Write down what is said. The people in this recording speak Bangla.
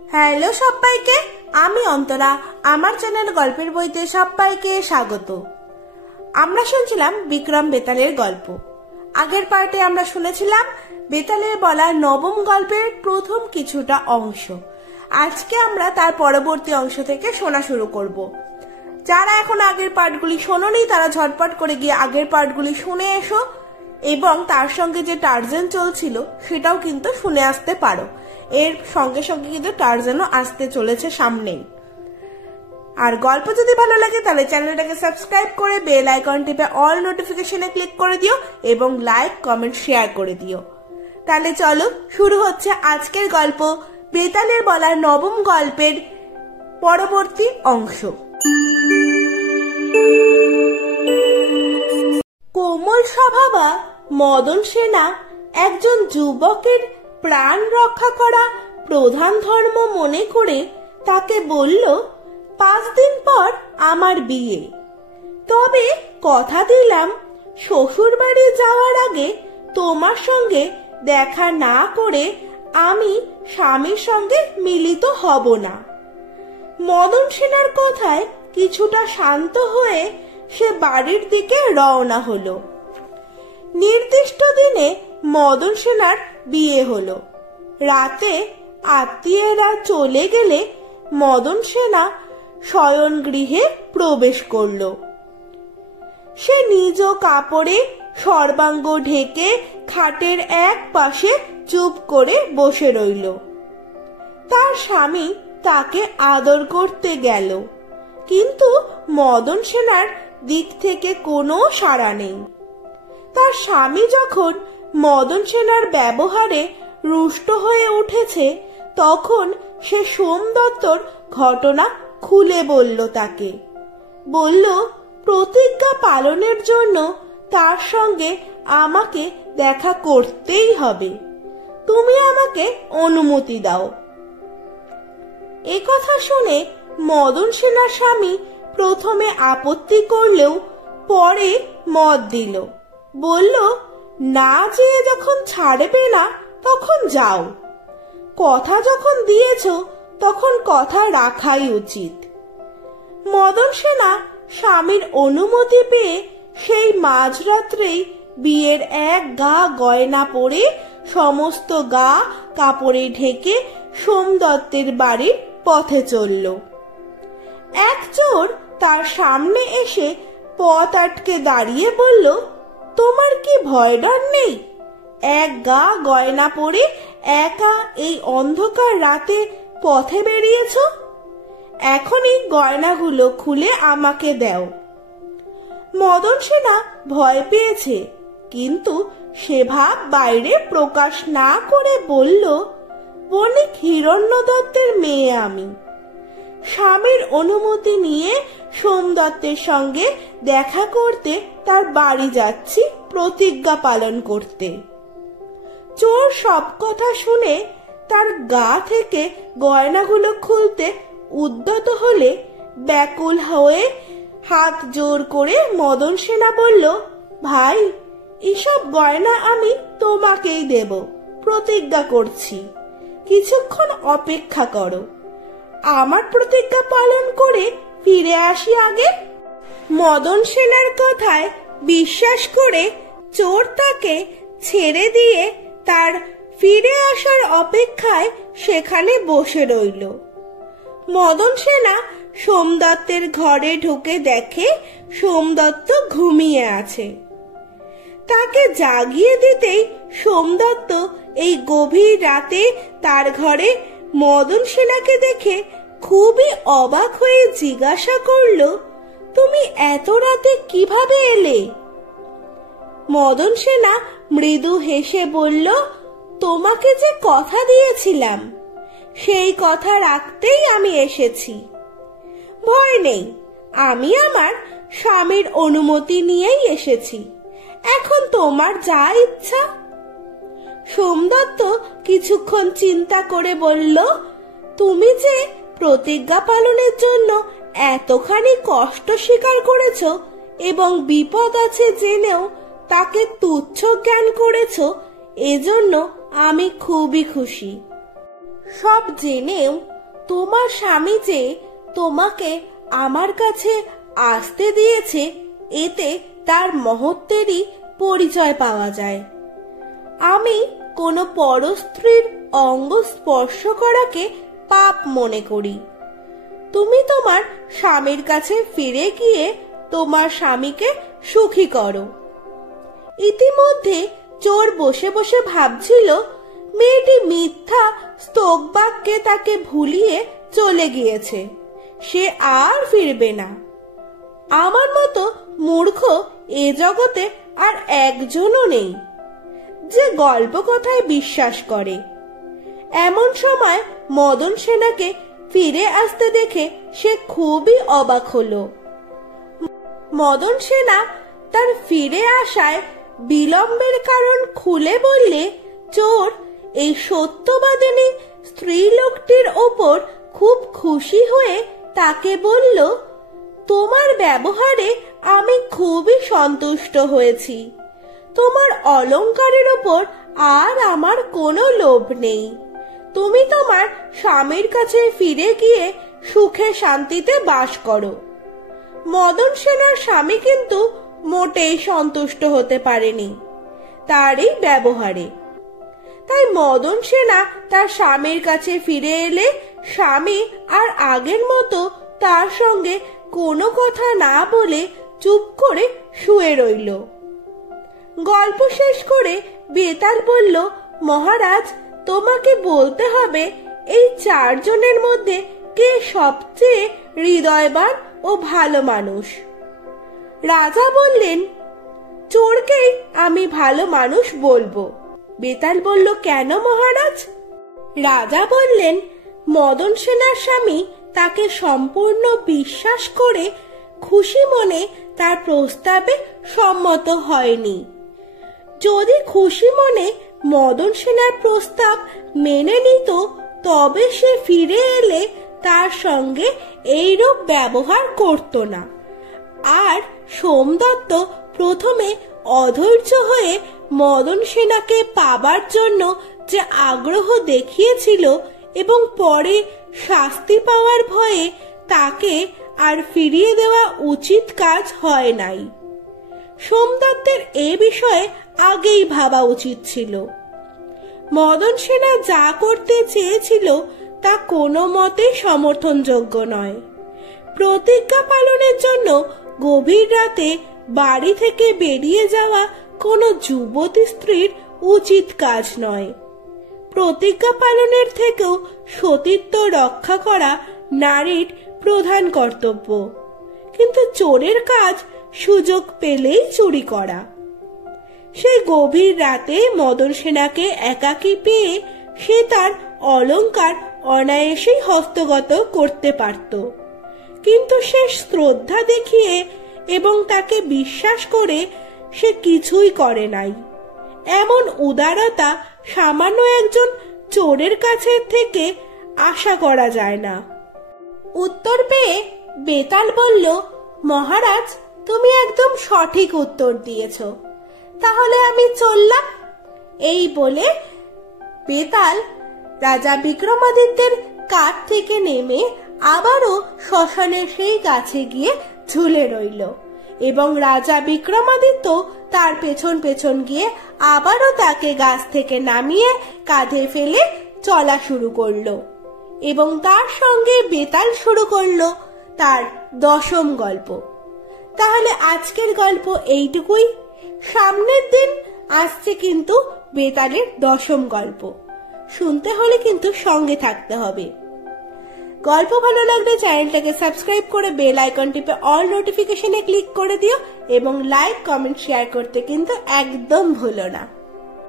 হ্যালো সবাইকে, আমি অন্তরা। আমার চ্যানেল গল্পের বইতে সবাইকে স্বাগত। আমরা শুনছিলাম বিক্রম বেতালের গল্প। আগের পার্টে আমরা শুনেছিলাম বেতালের বলা নবম গল্পের প্রথম কিছুটা অংশ। আজকে আমরা তার পরবর্তী অংশ থেকে শোনা শুরু করব। যারা এখন আগের পার্টগুলি শোনোনি তারা ঝটপট করে গিয়ে আগের পার্টগুলি শুনে এসো এবং তার সঙ্গে যে টার্জান চলছিল সেটাও কিন্তু শুনে আসতে পারো। এর সঙ্গে সঙ্গে কিন্তু টার্জানও আসতে চলেছে সামনেই। আর গল্প যদি ভালো লাগে তাহলে চ্যানেলটাকে সাবস্ক্রাইব করে বেল আইকন টিপে অল নোটিফিকেশনে ক্লিক করে দিও এবং লাইক কমেন্ট শেয়ার করে দিও। তাহলে চলো শুরু হচ্ছে আজকের গল্প, বেতালের বলা নবম গল্পের পরবর্তী অংশ। কোমল স্বভাবা মদন সেনা একজন যুবকের প্রাণ রক্ষা করা প্রধান ধর্ম মনে করে তাকে বলল, 5 দিন পর আমার বিয়ে। তবে কথা দিলাম শ্বশুর বাড়ি যাওয়ার আগে তোমার সঙ্গে দেখা না করে আমি স্বামীর সঙ্গে মিলিত হব না। মদন সেনার কথায় কিছুটা শান্ত হয়ে সে বাড়ির দিকে রওনা হলো। নির্দিষ্ট দিনে মদন সেনার বিয়ে হলো। রাতে আত্মীয়রা চলে গেলে মদন সেনা শয়ন গৃহে প্রবেশ করল। সে নিজ কাপড়ে সর্বাঙ্গ ঢেকে খাটের এক পাশে চুপ করে বসে রইল। তার স্বামী তাকে আদর করতে গেল, কিন্তু মদন সেনার দিক থেকে কোনো সাড়া নেই। তার স্বামী যখন মদন সেনার ব্যবহারে রুষ্ট হয়ে উঠেছে তখন সে সোমদত্তর ঘটনা খুলে বলল তাকে। বলল, প্রতিজ্ঞা পালনের জন্য তার সঙ্গে আমাকে দেখা করতেই হবে। তুমি আমাকে অনুমতি দাও। এ কথা শুনে মদন সেনার স্বামী প্রথমে আপত্তি করলেও পরে মত দিল। বলল, না যেয়ে যখন ছাড়বে না তখন যাও। কথা যখন দিয়েছ তখন কথা রাখাই উচিত। মদন সেনা স্বামীর অনুমতি পেয়ে সেই মাঝরাত্রেই বিয়ের এক গা গয়না পরে সমস্ত গা কাপড়ে ঢেকে সোমদত্তের বাড়ির পথে চলল। এক চোর তার সামনে এসে পথ আটকে দাঁড়িয়ে বলল, তোমার কি ভয় ডর নেই? এক গা গয়না পরে একা এই অন্ধকার রাতে পথে বেরিয়েছ? এখনই গয়নাগুলো খুলে আমাকে দাও। মদন সেনা ভয় পেয়েছে, কিন্তু সে ভাব বাইরে প্রকাশ না করে বলল, বণিক হিরণ্য দত্তের মেয়ে আমি। স্বামীর অনুমতি নিয়ে সোমদত্তের সঙ্গে দেখা করতে তার বাড়ি যাচ্ছি প্রতিজ্ঞা পালন করতে। চোর সব কথা শুনে তার গা থেকে গয়নাগুলো খুলতে উদ্যত হলে ব্যাকুল হয়ে হাত জোর করে মদন সেনা বলল, ভাই, এসব গয়না আমি তোমাকেই দেব, প্রতিজ্ঞা করছি। কিছুক্ষণ অপেক্ষা করো, আমার প্রতিজ্ঞা পালন করে ফিরে আসি আগে। মদন সেনার কথায় বিশ্বাস করে চোর তাকে ছেড়ে দিয়ে তার ফিরে আসার অপেক্ষায় সেখানে বসে রইল। মদন সেনা সোমদত্তের ঘরে ঢুকে দেখে সোমদত্ত ঘুমিয়ে আছে। তাকে জাগিয়ে দিতেই সোমদত্ত এই গভীর রাতে তার ঘরে মদন সেনাকে দেখে খুবই অবাক হয়ে জিজ্ঞাসা করল, তুমি এত রাতে কিভাবে এলে? মদন সেনা মৃদু হেসে বলল, তোমাকে যে কথা দিয়েছিলাম সেই কথা রাখতেই আমি এসেছি। ভয় নেই, আমি আমার স্বামীর অনুমতি নিয়েই এসেছি। এখন তোমার যা ইচ্ছা। সোমদত্ত কিছুক্ষণ চিন্তা করে বলল, তুমি যে প্রতিজ্ঞা পালনের জন্য এতখানি কষ্ট স্বীকার করেছ এবং বিপদ আছে জেনেও তাকে তুচ্ছ জ্ঞান করেছ, এজন্য আমি খুবই খুশি। সব জেনেও তোমার স্বামী যে তোমাকে আমার কাছে আসতে দিয়েছে, এতে তার মহত্বেরই পরিচয় পাওয়া যায়। আমি কোনো পরস্ত্রীর অঙ্গ স্পর্শ করাকে পাপ মনে করি। তুমি তোমার স্বামীর কাছে ফিরে গিয়ে তোমার স্বামীকে সুখী করো। ইতিমধ্যে চোর বসে বসে ভাবছিল মেয়েটি মিথ্যা স্তববাক্যে তাকে ভুলিয়ে চলে গিয়েছে, সে আর ফিরবে না। আমার মতো মূর্খ এ জগতে আর একজনও নেই যে গল্প কথায় বিশ্বাস করে। এমন সময় মদন সেনাকে ফিরে আসতে দেখে সে খুবই অবাক হলো। মদন সেনা তার ফিরে আসায় বিলম্বের কারণ খুলে বললে চোর এই সত্যবাদিনী স্ত্রী লোকটির ওপর খুব খুশি হয়ে তাকে বলল, তোমার ব্যবহারে আমি খুবই সন্তুষ্ট হয়েছি। তোমার অলংকারের ওপর আর আমার কোনো লোভ নেই। তুমি তোমার স্বামীর কাছে ফিরে গিয়ে সুখে শান্তিতে বাস করো। মদন সেনার স্বামী কিন্তু মোটেই সন্তুষ্ট হতে পারেনি তার এই ব্যবহারে। তাই মদন সেনা তার স্বামীর কাছে ফিরে এলে স্বামী আর আগের মতো তার সঙ্গে কোনো কথা না বলে চুপ করে শুয়ে রইল। গল্প শেষ করে বেতাল বলল, মহারাজ, তোমাকে বলতে হবে এই চারজনের মধ্যে কে সবচেয়ে হৃদয়বান ও ভালো মানুষ। রাজা বললেন, চোরকেই আমি ভালো মানুষ বলবো। বেতাল বলল, কেন মহারাজ? রাজা বললেন, মদন সেনার স্বামী তাকে সম্পূর্ণ বিশ্বাস করে খুশি মনে তার প্রস্তাবে সম্মত হয়নি। যদি খুশি মনে মদন সেনার প্রস্তাব মেনে নিত, তবে সে ফিরে এলে তার সঙ্গে এইরূপ ব্যবহার করত না। আর সোমদত্ত প্রথমে অধৈর্য হয়ে মদন সেনাকে পাবার জন্য যে আগ্রহ দেখিয়েছিল এবং পরে শাস্তি পাওয়ার ভয়ে তাকে আর ফিরিয়ে দেওয়া উচিত কাজ হয় নাই। সোমদত্তের এ বিষয়ে আগেই ভাবা উচিত ছিল। মদন সেনা যা করতে চেয়েছিল তা কোনো মতে সমর্থনযোগ্য নয়। প্রতিজ্ঞা পালনের জন্য গভীর রাতে বাড়ি থেকে বেরিয়ে যাওয়া কোনো যুবতী স্ত্রীর উচিত কাজ নয়। প্রতিজ্ঞা পালনের থেকেও সতীত্ব রক্ষা করা নারীর প্রধান কর্তব্য। কিন্তু চোরের কাজ সুযোগ পেলেই চুরি করা। সেই গভীর রাতে মদন সেনাকে একাকী পেয়ে সে তার অলংকার অনায়াসেই হস্তগত করতে পারত, কিন্তু সে শ্রদ্ধা দেখিয়ে এবং তাকে বিশ্বাস করে সে কিছুই করে নাই। এমন উদারতা সামান্য একজন চোরের কাছে থেকে আশা করা যায় না। উত্তর পেয়ে বেতাল বলল, মহারাজ, তুমি একদম সঠিক উত্তর দিয়েছ, তাহলে আমি চললাম। এই বলে বেতাল রাজা বিক্রমাদিত্যের কাঠ থেকে নেমে আবারও শ্মশানের সেই গাছে গিয়ে ঝুলে রইল এবং রাজা বিক্রমাদিত্য তার পেছন পেছন গিয়ে আবারও তাকে গাছ থেকে নামিয়ে কাঁধে ফেলে চলা শুরু করলো এবং তার সঙ্গে বেতাল শুরু করলো তার 10ম গল্প। তাহলে আজকের গল্প এইটুকুই। সামনের দিন আসছে কিন্তু বেতালের 10ম গল্প। শুনতে হলে কিন্তু সঙ্গে থাকতে হবে। গল্প ভালো লাগলে চ্যানেলটাকে সাবস্ক্রাইব করে বেল আইকন টিপে অল নোটিফিকেশনে ক্লিক করে দিও এবং লাইক, কমেন্ট, শেয়ার করতে কিন্তু একদম ভুলো না।